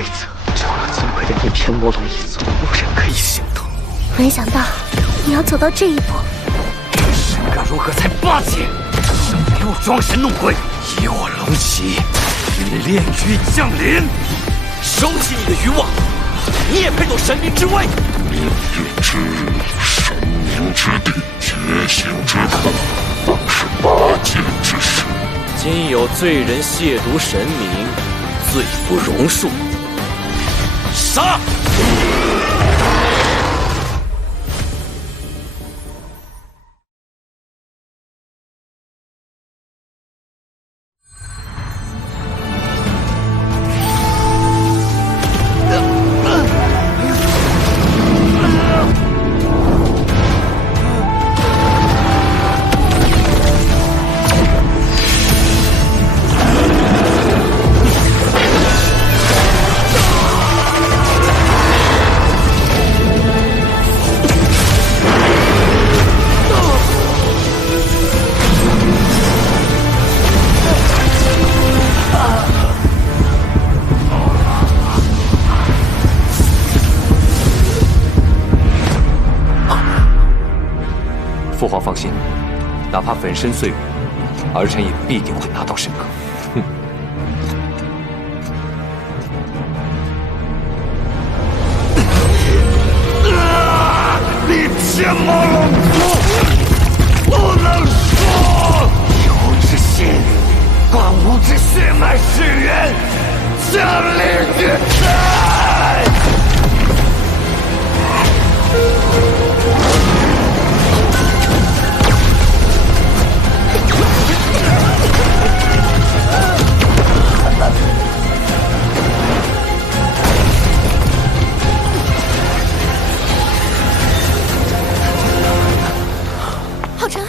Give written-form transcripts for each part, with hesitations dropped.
规则，除了尊贵的逆天魔龙一族，无人可以行动。没想到你要走到这一步。神格如何才8阶？没有装神弄鬼，以我龙旗与炼狱降临。收起你的渔网，你也配斗神明之威？命运之日，神明之地，觉醒之刻，当是8阶之事。今有罪人亵渎神明，罪不容恕。杀！父皇放心，哪怕粉身碎骨，儿臣也必定会拿到神格。哼！你天魔龙族不能说！有之心，光无之血脉始源，降临于天！浩辰，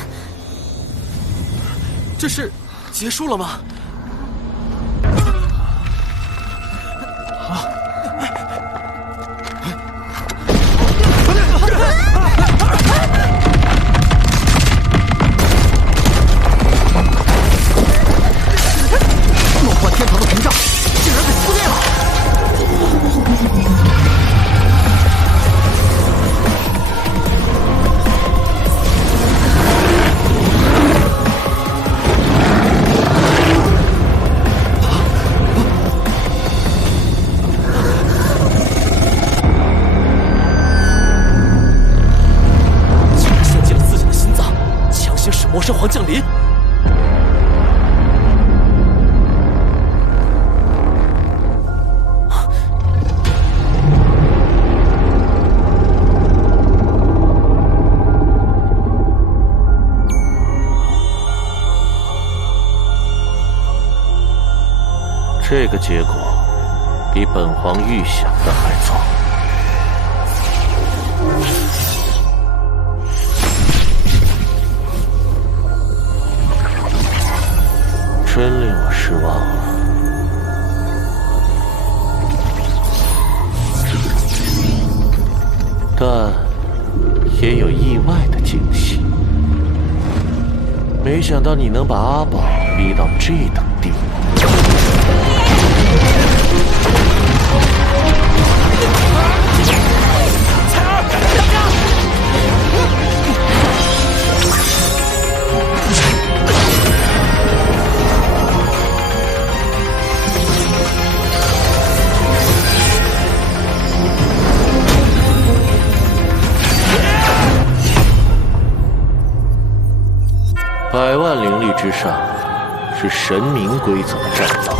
这是结束了吗？梦幻天堂的屏障竟然被撕裂了！魔神皇降临！这个结果比本皇预想的还糟。真令我失望了。但也有意外的惊喜。没想到你能把阿宝逼到这等地步。彩儿，大家！100万灵力之上是神明规则的战斗，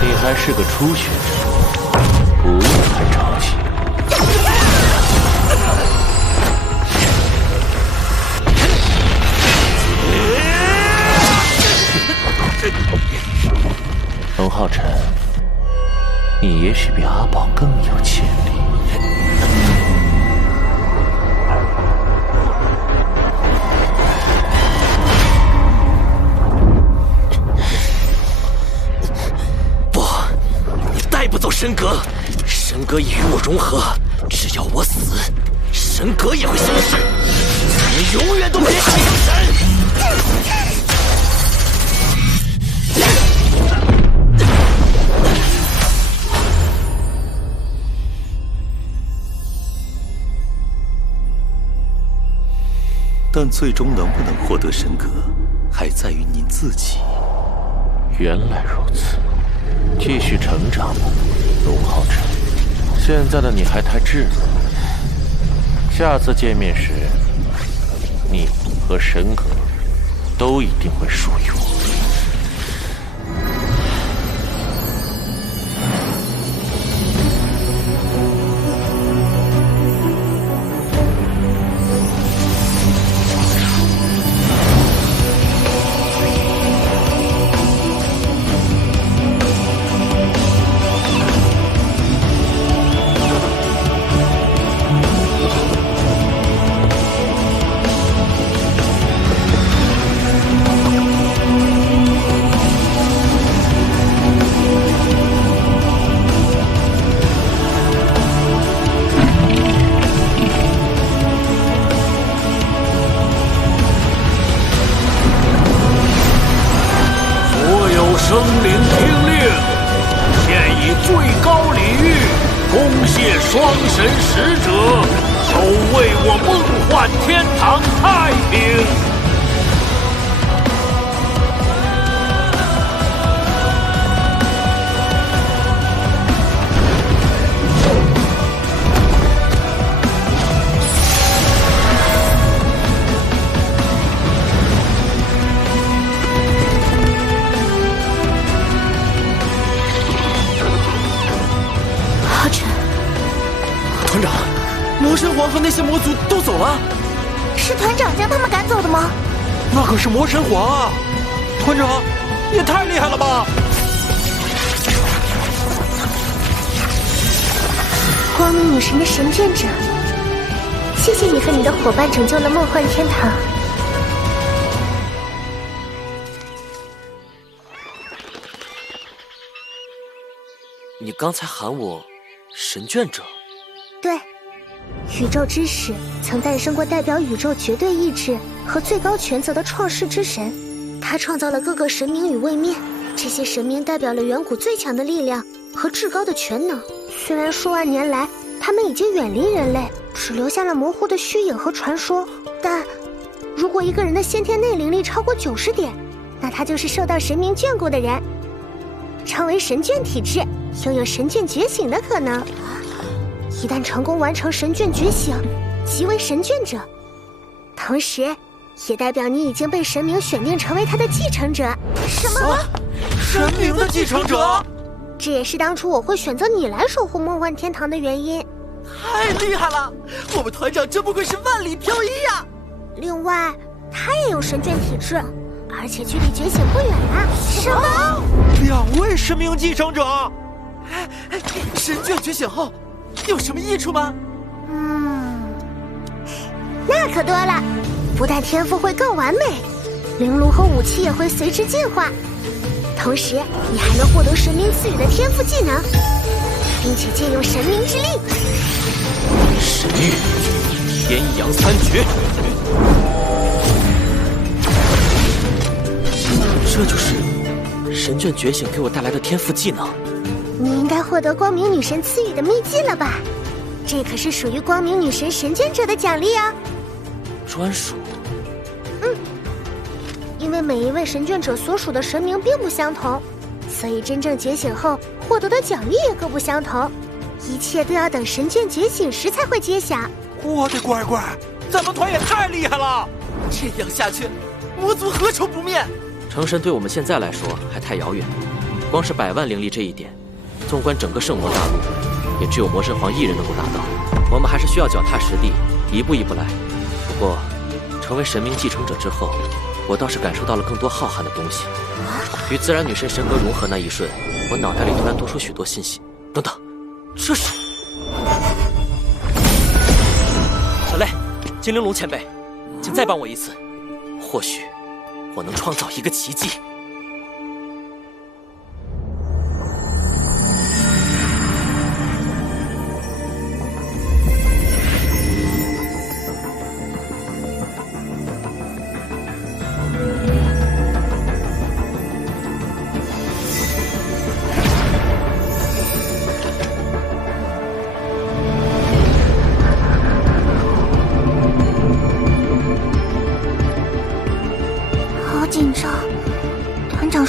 你还是个初学者，不用太着急。龙浩辰，你也许比阿宝更有潜力。带不走神格，神格已与我融合，只要我死，神格也会消失，你永远都别想成神！但最终能不能获得神格，还在于您自己。原来如此，继续成长吧，龙浩辰。现在的你还太稚嫩，下次见面时，你和神格都一定会属于我。生灵听令，现以最高礼遇恭谢双神使者，守卫我梦幻天堂太平。团长，魔神皇和那些魔族都走了。是团长将他们赶走的吗？那可是魔神皇啊！团长，也太厉害了吧！光明女神的神眷者，谢谢你和你的伙伴拯救了梦幻天堂。你刚才喊我神眷者？对，宇宙之始曾诞生过代表宇宙绝对意志和最高权责的创世之神，他创造了各个神明与位面，这些神明代表了远古最强的力量和至高的全能。虽然数万年来他们已经远离人类，只留下了模糊的虚影和传说，但如果一个人的先天内灵力超过90点，那他就是受到神明眷顾的人，成为神眷体质，拥有神眷觉醒的可能。一旦成功完成神眷觉醒，即为神眷者，同时也代表你已经被神明选定成为他的继承者。什么？神明的继承者？这也是当初我会选择你来守护梦幻天堂的原因。太厉害了！我们团长真不愧是万里挑一呀！另外，他也有神眷体质，而且距离觉醒不远啊。什么？2位神明继承者？神眷觉醒后有什么益处吗？那可多了，不但天赋会更完美，灵炉和武器也会随之进化，同时你还能获得神明赐予的天赋技能，并且借用神明之力。神域天阳三绝，这就是神眷觉醒给我带来的天赋技能。你应该获得光明女神赐予的秘技了吧？这可是属于光明女神神眷者的奖励啊！专属？因为每一位神眷者所属的神明并不相同，所以真正觉醒后获得的奖励也各不相同。一切都要等神眷觉醒时才会揭晓。我的乖乖，咱们团也太厉害了！这样下去，魔族何愁不灭？成神对我们现在来说还太遥远，光是100万灵力这一点，纵观整个圣魔大陆，也只有魔神皇一人能够达到。我们还是需要脚踏实地，一步一步来。不过，成为神明继承者之后，我倒是感受到了更多浩瀚的东西。与自然女神神格融合那一瞬，我脑袋里突然多出许多信息。等等，这是……小雷，精灵龙前辈，请再帮我一次，或许我能创造一个奇迹。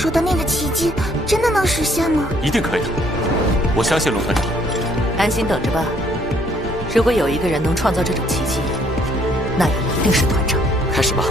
说的那个奇迹真的能实现吗？一定可以，我相信龙团长。安心等着吧。如果有一个人能创造这种奇迹，那也一定是团长。开始吧。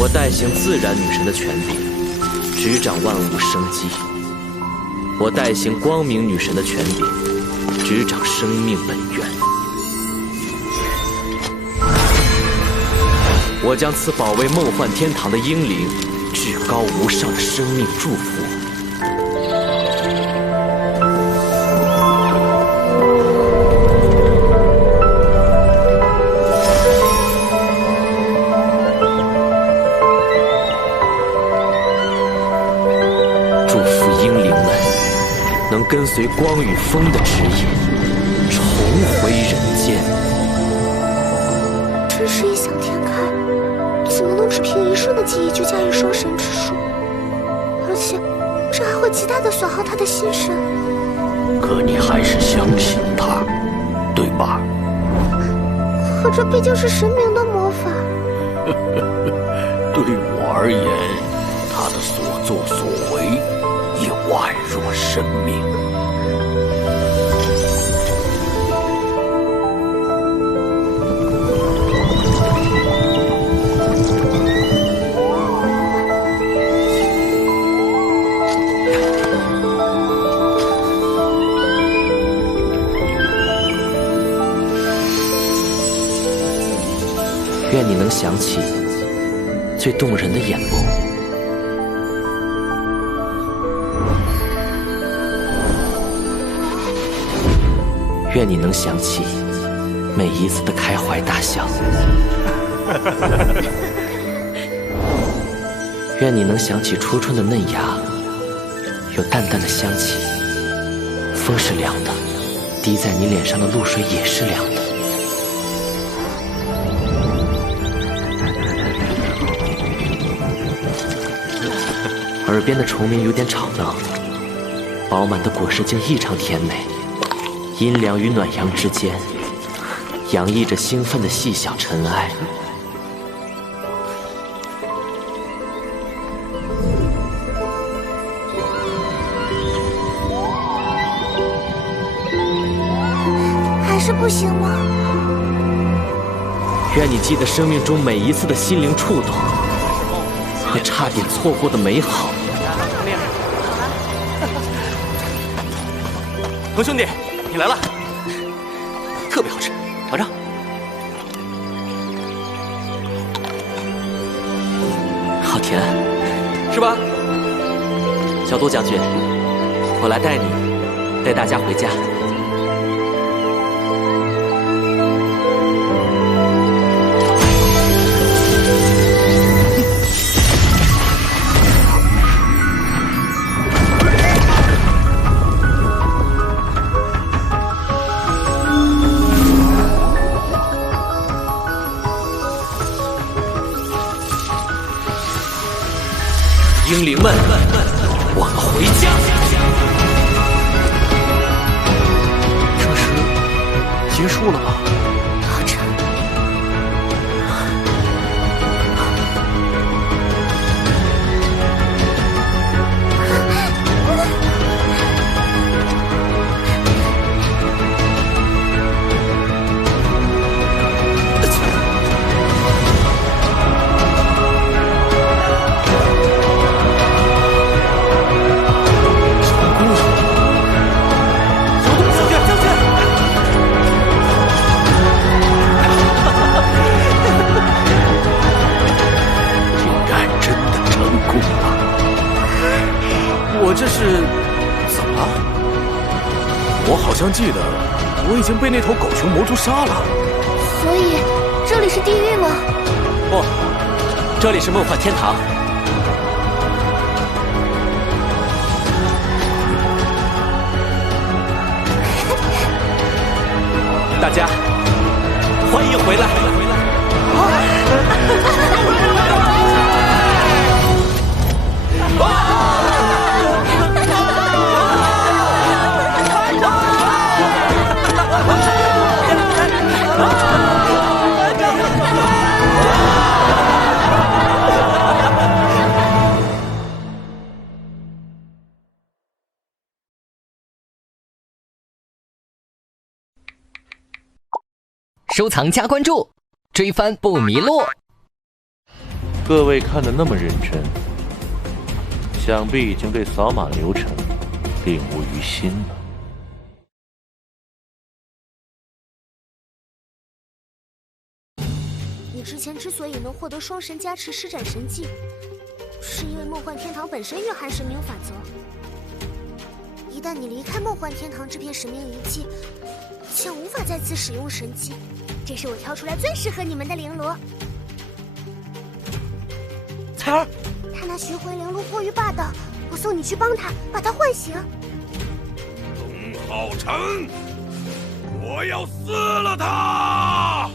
我代行自然女神的权柄，执掌万物生机。我代行光明女神的权柄，执掌生命本源。我将赐保卫梦幻天堂的英灵至高无上的生命祝福。能跟随光与风的指引，重回人间。真是异想天开，怎么能只凭一瞬的记忆就驾驭双神之术？而且，这还会极大的损耗他的心神。可你还是相信他，对吧？可这毕竟是神明的魔法。对我而言，他的所作所为也宛若生命。愿你能想起最动人的眼眸，愿你能想起每一次的开怀大笑，愿你能想起初春的嫩芽有淡淡的香气，风是凉的，滴在你脸上的露水也是凉的。耳边的虫鸣有点吵闹，饱满的果实竟异常甜美，阴凉与暖阳之间，洋溢着兴奋的细小尘埃。还是不行吗？愿你记得生命中每一次的心灵触动和差点错过的美好。鹏兄弟，你来了，特别好吃，尝尝。好甜，是吧？小杜将军，我来带你，带大家回家。英灵们，我们回家。这是结束了吗？好沉。我这是怎么了？我好像记得我已经被那头狗熊魔蛛杀了。所以这里是地狱吗？不，这里是梦幻天堂。大家欢迎回来。收藏加关注，追番不迷路。各位看得那么认真，想必已经对扫码流程领悟于心了。你之前之所以能获得双神加持施展神技，是因为梦幻天堂本身蕴含神明法则。一旦你离开梦幻天堂这片神明遗迹，将无法再次使用神技。这是我挑出来最适合你们的绫罗。彩儿，他那巡回绫罗过于霸道，我送你去帮他，把他唤醒。龙浩成，我要撕了他！